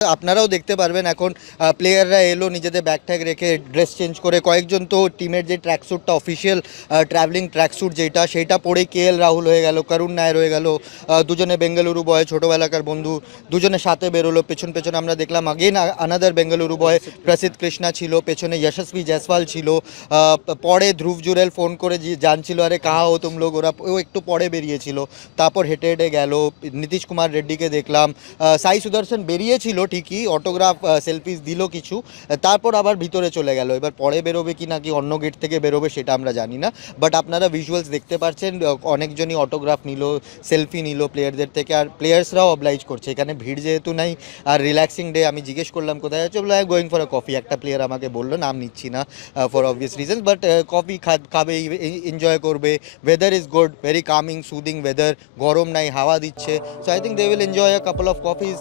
আপনারাও দেখতে পারবেন এখন প্লেয়াররা এলো, নিজেদের ব্যাগ ট্যাগ রেখে ড্রেস চেঞ্জ করে, কয়েকজন তো টিমের যে ট্র্যাকস্যুটটা অফিসিয়াল ট্রাভেলিং ট্র্যাকস্যুট যেটা সেটা পরে কে এল রাহুল হয়ে গেল করুণ নায়ার হয়ে গেল দুজনে বেঙ্গালুরু বয় ছোটোবেলাকার বন্ধু, দুজনে সাথে বেরোলো, পেছন পেছনে আমরা দেখলাম আগেন আনাদার বেঙ্গালুরু বয় প্রসিদ্ধ কৃষ্ণা ছিল, পেছনে যশস্বী জয়সওয়াল ছিল পরে ধ্রুব জুরেল ফোন করে জানছিল, আরে, কাহা হো তুম লোক ওরা, ও একটু পরে বেরিয়েছিল, তারপর হেঁটে হেঁটে গেল, নীতিশ কুমার রেড্ডিকে দেখলাম সাই সুদর্শন বেরিয়েছিল ঠিকই অটোগ্রাফ সেলফিস দিল কিছু, তারপর আবার ভিতরে চলে গেল। এবার পরে বেরোবে কি নাকি অন্য গেট থেকে বেরোবে সেটা আমরা জানি না। বাট আপনারা ভিজুয়ালস দেখতে পাচ্ছেন অনেকজনই অটোগ্রাফ নিল সেলফি নিল প্লেয়ারদের থেকে, আর প্লেয়ার্সরাও অবলাইজ করছে। এখানে ভিড় যেহেতু নাই, আর রিল্যাক্সিং ডে আমি জিজ্ঞেস করলাম কোথায় যাচ্ছে বলে গোয়িং ফর আ কফি একটা প্লেয়ার আমাকে বলল, নাম নিচ্ছি না for obvious reasons but coffee খাবে এনজয় করবে। Weather is good very calming soothing weather গরম নাই, হাওয়া দিচ্ছে so I think they will enjoy a couple of coffees